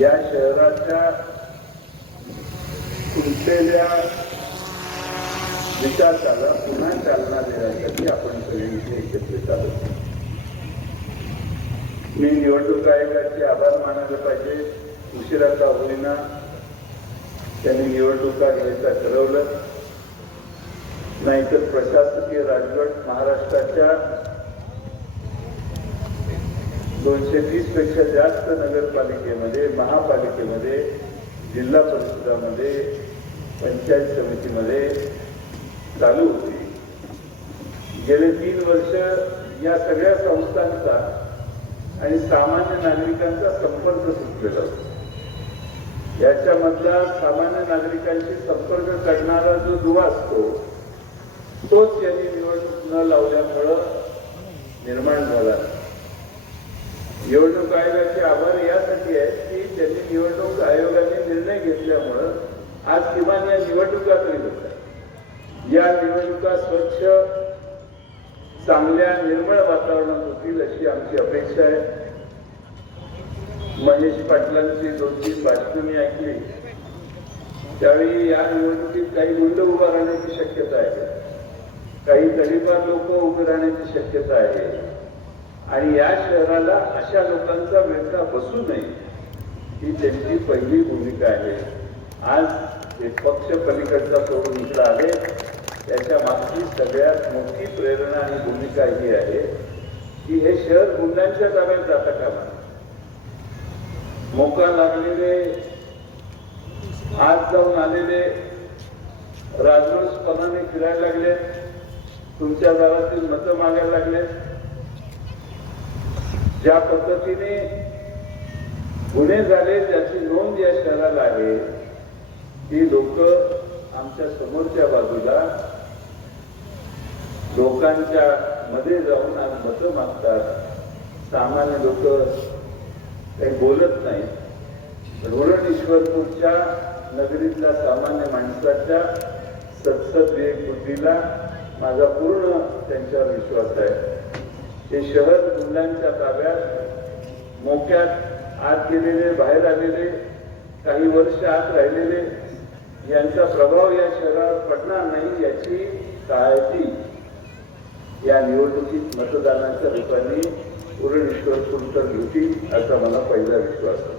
या शहराच्या खुंटलेल्या विकासाला पुन्हा चालना देण्यासाठी आपण सगळे इथे एकत्रित आलो मी निवडणूक आयोगाचे आभार मानायला पाहिजे. उशिरा का होईना त्यांनी निवडणुका घ्यायचं ठरवलं. नाहीतर प्रशासकीय राजवट महाराष्ट्राच्या दोनशे वीसपेक्षा जास्त नगरपालिकेमध्ये महापालिकेमध्ये जिल्हा परिषदामध्ये पंचायत समितीमध्ये चालू होती. गेले तीन वर्ष या सगळ्या संस्थांचा आणि सामान्य नागरिकांचा संपर्क सुटलेला होता. याच्यामधला सामान्य नागरिकांशी संपर्क करणारा जो दुवा असतो तोच यांनी निवडणूक न लावल्यामुळं निर्माण झाला निवडणूक आयोगाचे आभार यासाठी आहेत की त्यांनी निवडणूक आयोगाने निर्णय घेतल्यामुळं आज किमान या निवडणुका तरी होतात. या निवडणुका स्वच्छ चांगल्या निर्मळ वातावरणात होतील अशी आमची अपेक्षा आहे. महेश पाटलांची दोन तीन भाषण मी ऐकली त्यावेळी या निवडणुकीत काही गुंड उभा राहण्याची शक्यता आहे. काही गरीबा लोक उभे राहण्याची शक्यता आहे. आणि या शहराला अशा लोकांचा वेळचा बसू नये ही त्यांची पहिली भूमिका आहे. आज ते पक्ष पलीकडचा सोडून इकडं आले. त्याच्या मागची सगळ्यात मोठी प्रेरणा आणि भूमिका ही आहे की हे शहर गुंडांच्या ताब्यात जाता कामा मोका लागलेले आज जाऊन आलेले राजरोसपणाने फिरायला लागले तुमच्या गावातील मतं मागायला लागले ज्या पद्धतीने गुन्हे झाले त्याची नोंद या शहराला आहे. ती लोक आमच्या समोरच्या बाजूला लोकांच्या मध्ये जाऊन आज मतं मागतात. सामान्य लोक काही बोलत नाही धोरणेश्वरपूरच्या नगरीतल्या सामान्य माणसाच्या सत्सद बुद्धीला माझा पूर्ण त्यांच्यावर विश्वास आहे. हे शहर गुंडांच्या ताब्यात मोक्यात आत गेलेले बाहेर आलेले काही वर्ष आत राहिलेले यांचा प्रभाव या शहरावर पडणार नाही याची काळजी या निवडणुकीत मतदानाच्या रूपाने पूर्ण ईश्वरपूरकर घेतील असा मला पहिला विश्वास आहे.